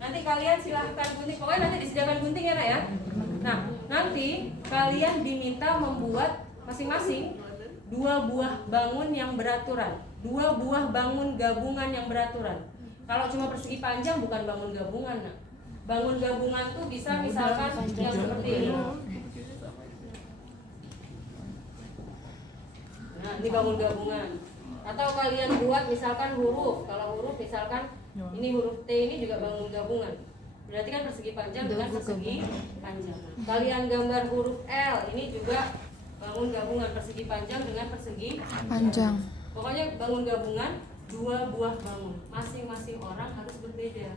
Nanti kalian silahkan gunting, pokoknya nanti disediakan gunting ya Nak ya. Nah, nanti kalian diminta membuat masing-masing 2 buah bangun yang beraturan, 2 buah bangun gabungan yang beraturan. Kalau cuma persegi panjang bukan bangun gabungan Nak. Bangun gabungan tuh bisa misalkan yang seperti ini. Nah, ini bangun gabungan. Atau kalian buat misalkan huruf. Kalau huruf misalkan ini huruf T ini juga bangun gabungan. Berarti kan persegi panjang dengan persegi panjang. Kalian gambar huruf L, ini juga bangun gabungan, persegi panjang dengan persegi panjang. Pokoknya bangun gabungan 2 buah bangun. Masing-masing orang harus berbeda.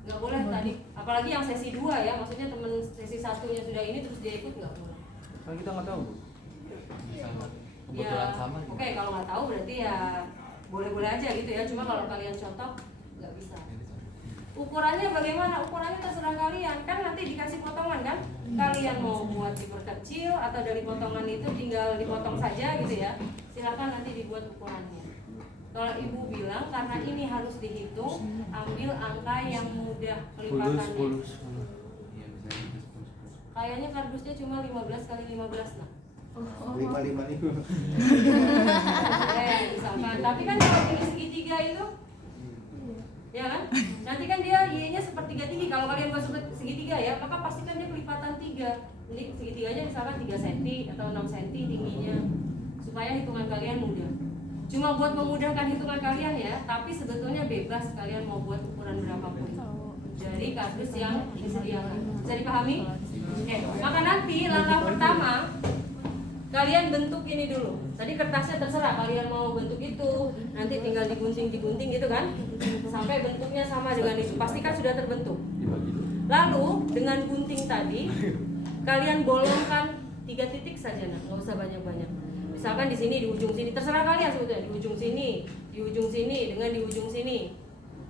Nggak boleh tadi, apalagi yang sesi 2 ya, maksudnya teman sesi 1-nya sudah ini terus dia ikut nggak boleh. Kan kita nggak tahu. Ya, oke, kalau nggak tahu berarti ya boleh-boleh aja gitu ya. Cuma kalau kalian contoh nggak bisa. Ukurannya bagaimana? Ukurannya terserah kalian. Kan nanti dikasih potongan kan? Kalian mau buat diperkecil atau dari potongan itu tinggal dipotong saja gitu ya. Silakan nanti dibuat ukurannya. Kalau ibu bilang karena ini harus dihitung, ambil angka yang mudah pelipatannya. Kayaknya kardusnya cuma 15 kali 15 nah. 5 itu. Misalkan. Tapi kan kalau ini segitiga itu, ya kan? Nanti kan dia Y-nya sepertiga tinggi. Kalau kalian buat segitiga ya, maka pastikan dia kelipatan 3. Jadi segitiganya misalkan 3 cm atau 6 cm tingginya, supaya hitungan kalian mudah. Cuma buat memudahkan hitungan kalian ya, tapi sebetulnya bebas kalian mau buat ukuran berapapun dari kardus yang disediakan. Bisa dipahami? Oke. Maka nanti langkah pertama kalian bentuk ini dulu. Tadi kertasnya terserah kalian mau bentuk itu, nanti tinggal digunting gitu kan, sampai bentuknya sama dengan itu. Pastikan sudah terbentuk. Lalu dengan gunting tadi kalian bolongkan 3 titik saja, nah, nggak usah banyak-banyak. Misalkan di sini, di ujung sini, terserah kalian sebetulnya. Di ujung sini, dengan di ujung sini,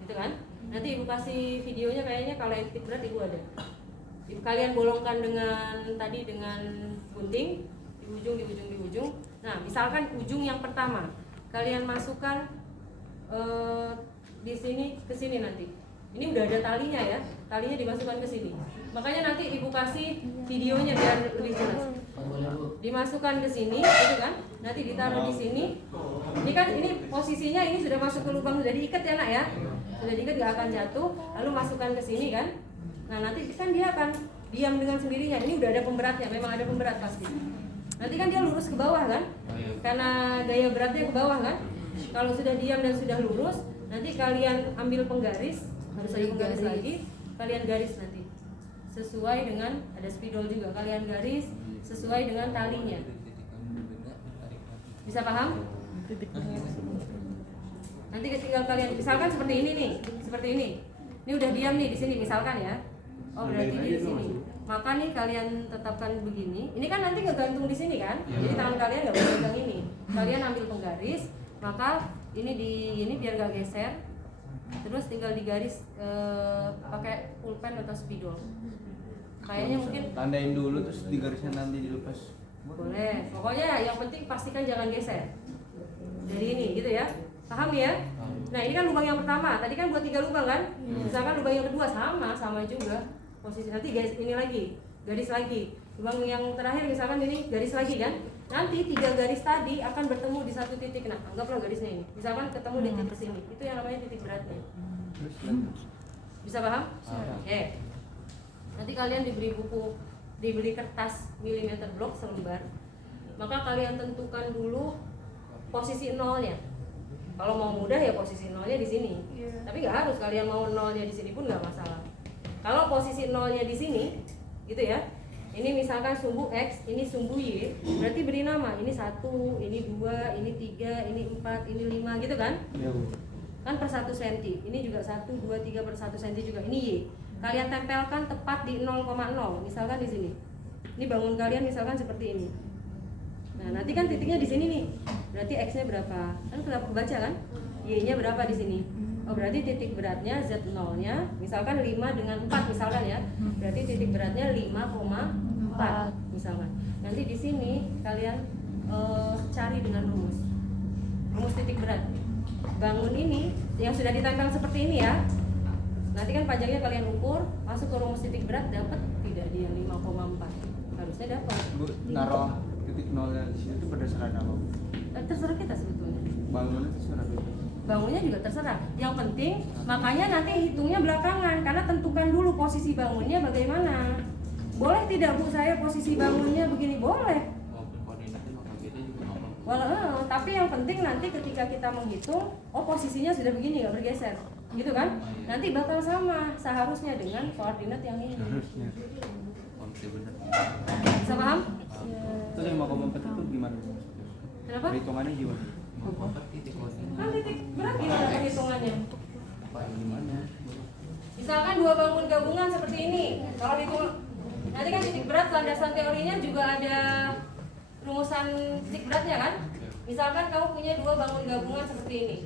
gitu kan? Nanti ibu kasih videonya, kayaknya kalau yang titik berat ibu ada. Kalian bolongkan dengan tadi dengan gunting. Di ujung. Nah, misalkan ujung yang pertama kalian masukkan di sini ke sini nanti. Ini udah ada talinya ya, talinya dimasukkan ke sini. Makanya nanti ibu kasih videonya biar lebih jelas. Dimasukkan ke sini, gitu kan? Nanti ditaruh di sini. Ini kan ini posisinya ini sudah masuk ke lubang, sudah diikat ya Nak ya. Sudah diikat nggak akan jatuh. Lalu masukkan ke sini kan. Nah nanti kan dia akan diam dengan sendirinya. Ini udah ada pemberatnya, memang ada pemberat pasti. Nanti kan dia lurus ke bawah kan, karena daya beratnya ke bawah kan. Kalau sudah diam dan sudah lurus, nanti kalian ambil penggaris, harus ada penggaris lagi, kalian garis nanti sesuai dengan, ada spidol juga, kalian garis sesuai dengan talinya. Bisa paham? Nanti tinggal kalian, misalkan seperti ini nih, seperti ini. Ini udah diam nih di sini misalkan ya. Oh berarti dia di sini. Maka nih kalian tetapkan begini. Ini kan nanti ngegantung di sini kan. Jadi tangan kalian nggak boleh pegang ini. Kalian ambil penggaris, maka ini biar nggak geser. Terus tinggal digaris pakai pulpen atau spidol. Kayaknya mungkin tandain dulu terus digarisnya nanti dilepas. Boleh. Pokoknya yang penting pastikan jangan geser. Dari ini gitu ya. Paham ya? Nah ini kan lubang yang pertama. Tadi kan buat 3 lubang kan? Misalkan lubang yang kedua sama juga. Posisi nanti ini lagi, garis lagi. Lubang yang terakhir misalkan ini garis lagi kan? Nanti 3 garis tadi akan bertemu di satu titik. Nah, anggaplah garisnya ini. Misalkan ketemu di titik sini. Itu yang namanya titik beratnya. Bisa paham? Oke. Nanti kalian diberi kertas milimeter blok selembar. Maka kalian tentukan dulu posisi nolnya. Kalau mau mudah ya posisi nolnya di sini. Tapi nggak harus, kalian mau nolnya di sini pun nggak masalah. Kalau posisi nolnya di sini, gitu ya. Ini misalkan sumbu X, ini sumbu Y, berarti beri nama. Ini 1, ini 2, ini 3, ini 4, ini 5 gitu kan? Kan per 1 cm. Ini juga 1, 2, 3 per 1 cm juga. Ini Y. Kalian tempelkan tepat di 0,0. Misalkan di sini. Ini bangun kalian misalkan seperti ini. Nah, nanti kan titiknya di sini nih. Berarti X-nya berapa? Kan kenapa kebaca kan? Y-nya berapa di sini? Oh, berarti titik beratnya Z0-nya misalkan 5 dengan 4 misalkan ya. Berarti titik beratnya 5,4 misalkan. Nanti di sini kalian cari dengan rumus titik berat. Bangun ini yang sudah ditempel seperti ini ya. Nanti kan panjangnya kalian ukur, masuk ke rumus titik berat dapat tidak dia 5,4. Harusnya dapat. Bu, naruh titik nolnya di sini itu berdasarkan apa? Terserah kita sebetulnya. Bangunnya terserah kita. Bangunnya juga terserah. Yang penting makanya nanti hitungnya belakangan karena tentukan dulu posisi bangunnya bagaimana. Boleh tidak Bu saya posisi bangunnya begini? Boleh. Walaupun koordinatnya bakal beda juga nggak apa-apa. Tapi yang penting nanti ketika kita menghitung, oh posisinya sudah begini nggak bergeser, gitu kan? Nanti bakal sama seharusnya dengan koordinat yang ini. Harusnya. Konsep bener. Bisa paham? Itu 5,4 itu gimana? Kenapa? Perhitungannya gimana? Mau kompet titik koordinat. Kan titik berat gimana perhitungannya? Apa gimana? Misalkan dua bangun gabungan seperti ini. Kalau hitung nanti kan titik berat landasan teorinya juga ada rumusan titik beratnya kan? Misalkan kamu punya dua bangun gabungan seperti ini.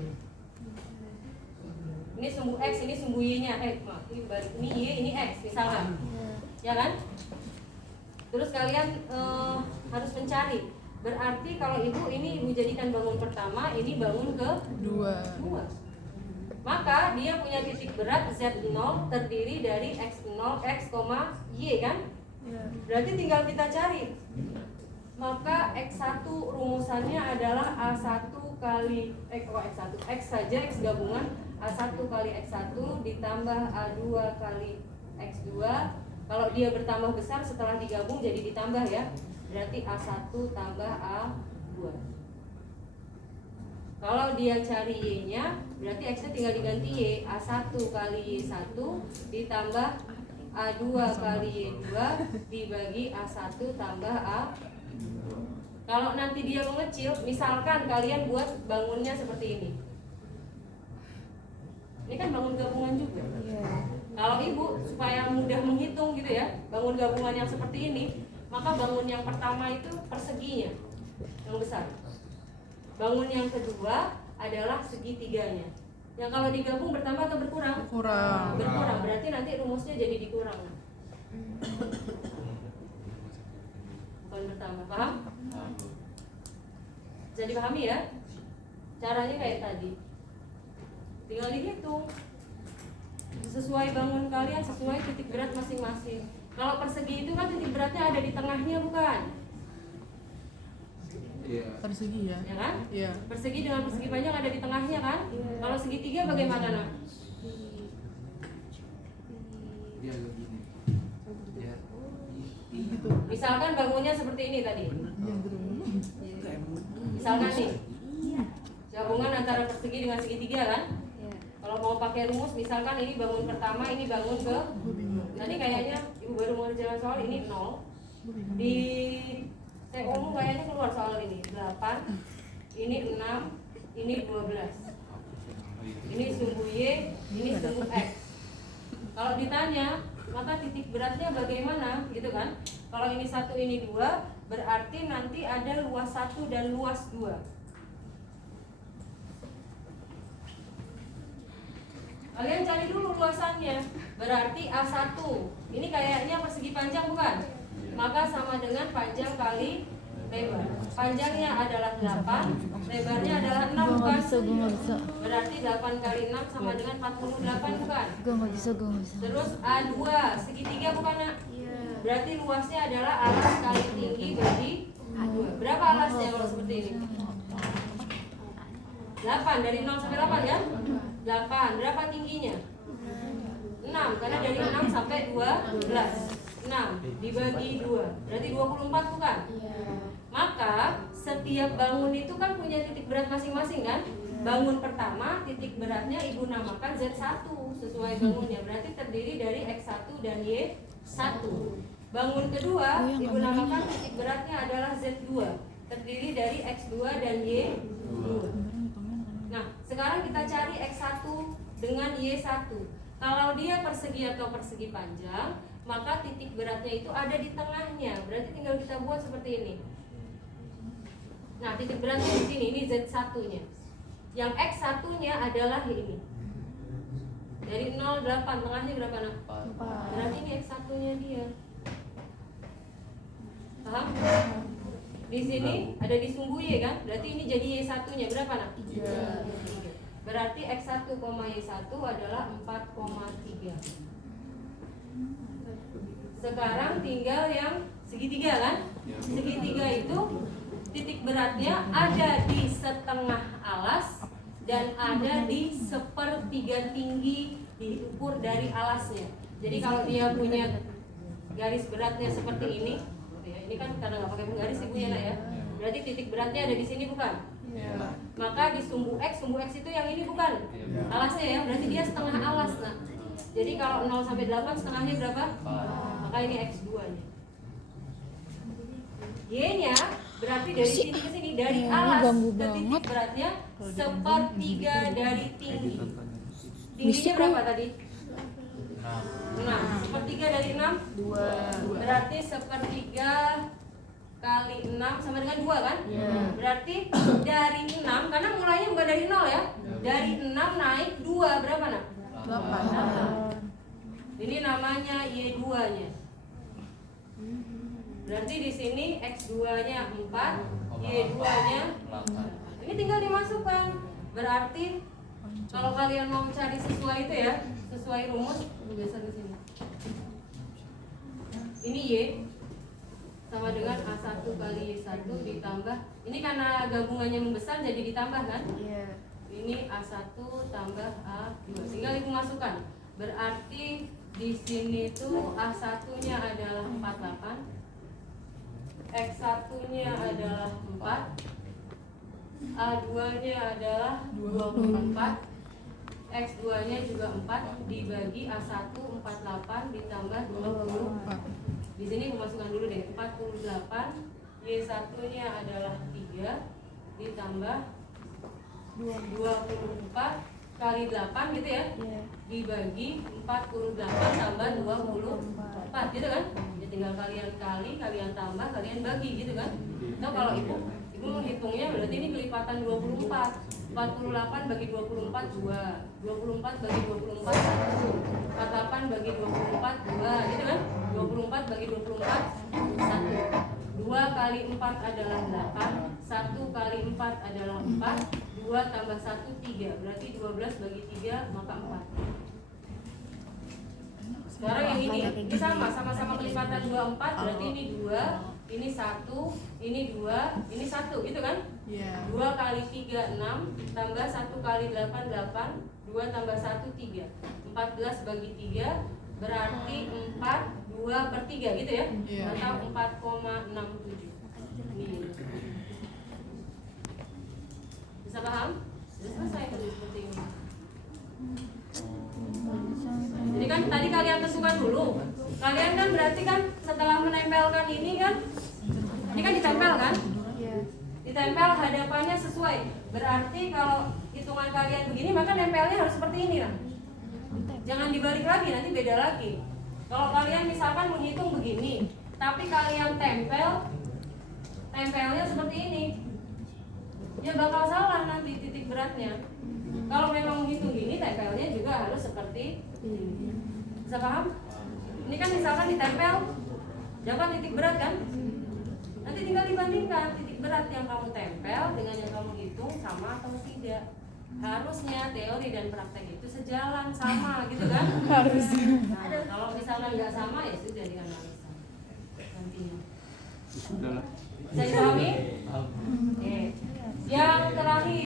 Ini sumbu X, ini sumbu Y-nya. Maaf, ini balik. Ini Y, ini X misalkan. Ya kan? Terus kalian harus mencari. Berarti kalau ibu ini ibu jadikan bangun pertama, ini bangun ke dua. Maka dia punya titik berat Z0 terdiri dari X0, X, Y kan? Berarti tinggal kita cari. Maka X1 rumusannya adalah A1 kali X1, X saja X gabungan A1 kali X1 ditambah A2 kali X2. Kalau dia bertambah besar setelah digabung jadi ditambah ya. Berarti A1 tambah A2. Kalau dia cari Y-nya, berarti X-nya tinggal diganti Y. A1 kali Y1 ditambah A2 kali Y2 dibagi A1 tambah A. Kalau nanti dia mengecil, misalkan kalian buat bangunnya seperti ini. Ini kan bangun gabungan juga. Kalau ibu supaya mudah menghitung gitu ya, bangun gabungan yang seperti ini, maka bangun yang pertama itu perseginya yang besar. Bangun yang kedua adalah segitiganya. Yang kalau digabung bertambah atau berkurang? Berkurang. Berarti nanti rumusnya jadi dikurang. Bukan bertambah. Paham? Bisa dipahami ya? Caranya kayak tadi. Tinggal dihitung. Sesuai bangun kalian, sesuai titik berat masing-masing. Kalau persegi itu kan titik beratnya ada di tengahnya bukan? Iya. Persegi ya? Ya kan? Iya. Persegi dengan persegi panjang ada di tengahnya kan? Kalau segitiga bagaimana nak? Dia agak gini. Ya. Gitu. Misalkan bangunnya seperti ini tadi. Yang dulu. Misalkan nih, gabungan antara persegi dengan segitiga kan? Kalau mau pakai rumus, misalkan ini bangun pertama, ini bangun ke. Tadi kayaknya ibu baru mau jalan soal ini 0. Di TO kayaknya keluar soal ini 8, ini 6, ini 12. Ini sumbu Y, ini sumbu X. Kalau ditanya, maka titik beratnya bagaimana, gitu kan? Kalau ini 1, ini 2, berarti nanti ada luas 1 dan luas 2. Kalian cari dulu luasannya. Berarti A1. Ini kayaknya persegi panjang bukan? Maka sama dengan panjang kali lebar. Panjangnya adalah 8, lebarnya adalah 6 bukan? Berarti 8 kali 6 sama dengan 48 bukan? Terus A2, segitiga bukan nak? Berarti luasnya adalah alas kali tinggi bagi 2. Berapa alasnya kalau seperti ini? 8, dari 0 sampai 8 ya? 8, berapa tingginya? 6, karena dari 6 sampai 12. 6 dibagi 2, berarti 24 bukan? Maka setiap bangun itu kan punya titik berat masing-masing kan? Bangun pertama titik beratnya ibu namakan Z1 sesuai bangunnya, berarti terdiri dari X1 dan Y1. Bangun kedua ibu namakan titik beratnya adalah Z2, terdiri dari X2 dan Y2. Nah, sekarang kita cari X1 dengan Y1. Kalau dia persegi atau persegi panjang, maka titik beratnya itu ada di tengahnya. Berarti tinggal kita buat seperti ini. Nah, titik beratnya di sini, ini Z1-nya. Yang X1-nya adalah ini. Dari 0, 8, tengahnya berapa nak? 4. Berarti ini X1-nya dia. Paham? Di sini ada di sumbu Y kan? Berarti ini jadi Y1-nya berapa nak? 3. Berarti X1, Y1 adalah 4,3. Sekarang tinggal yang segitiga kan? Segitiga itu titik beratnya ada di setengah alas dan ada di sepertiga tinggi diukur dari alasnya. Jadi kalau dia punya garis beratnya seperti ini, ya, ini kan karena nggak pakai penggaris ibunya nak ya. Berarti titik beratnya ada di sini bukan? Maka di sumbu X itu yang ini bukan? Alasnya ya, berarti dia setengah alas nak. Jadi kalau 0 sampai 8 setengahnya berapa? Maka ini X2 nya. Y-nya berarti dari sini ke sini, dari alas ke titik beratnya sepertiga dari tinggi. Tingginya berapa tadi? 6. Sepertiga dari 6? 2. Berarti sepertiga kali 6 sama dengan 2 kan? Berarti dari 6, karena mulainya bukan dari 0 ya. Dari 6 naik 2, berapa nak? 8. Ini namanya Y2 nya. Berarti di sini X2-nya 4, Y2-nya 8. Ini tinggal dimasukkan. Berarti kalau kalian mau cari sesuai itu ya, sesuai rumus, biasa di sini. Ini Y sama dengan A1 kali Y1 ditambah. Ini karena gabungannya membesar jadi ditambah kan? Iya. Ini A1 tambah A2. Tinggal ibu masukkan. Berarti di sini tuh A1-nya adalah 48. X1-nya adalah 4, A2-nya adalah 24, X2-nya juga 4, dibagi A1 48 ditambah 24. Di sini memasukkan dulu deh, 48, Y1-nya adalah 3 ditambah 24 kali 8 gitu ya. Dibagi 48 tambah 24 gitu kan? Ya tinggal kalian kali, kalian tambah, kalian bagi gitu kan? Nah kalau ibu menghitungnya berarti ini kelipatan 24. 48 bagi 24 2, 24 bagi 24 1, 48 bagi 24 2 gitu kan? 24 bagi 24 1. 2 kali 4 adalah 8, 1 kali 4 adalah 4, 2 tambah 1 3. Berarti 12 bagi 3 maka 4. Sekarang yang ini sama-sama kelipatan 24, berarti ini 2, ini 1, ini 2, ini 1 gitu kan? 2 kali 3 6, tambah 1 kali 8 8, 2 tambah 1 3. 14 bagi 3 berarti 4 2/3 gitu ya? Atau 4,67. Ini. Bisa paham? Sudah selesai tadi seperti ini. Jadi kan tadi kalian tentukan dulu. Kalian kan berarti kan setelah menempelkan ini kan ditempel kan? Ditempel hadapannya sesuai. Berarti kalau hitungan kalian begini maka nempelnya harus seperti ini lah. Jangan dibalik lagi, nanti beda lagi. Kalau kalian misalkan menghitung begini, tapi kalian tempelnya seperti ini, ya bakal salah nanti titik beratnya. Kalau memang menghitung gini, tempelnya juga harus seperti ini. Bisa paham? Ini kan misalkan ditempel, dapat titik berat kan? Nanti tinggal dibandingkan titik berat yang kamu tempel dengan yang kamu hitung sama atau tidak. Harusnya teori dan praktek itu sejalan, sama gitu kan? Harus. Nah, kalau misalkan nggak sama ya sudah dianalisa nantinya. Sudah lah. Bisa dipahami? Oke. Yang terakhir.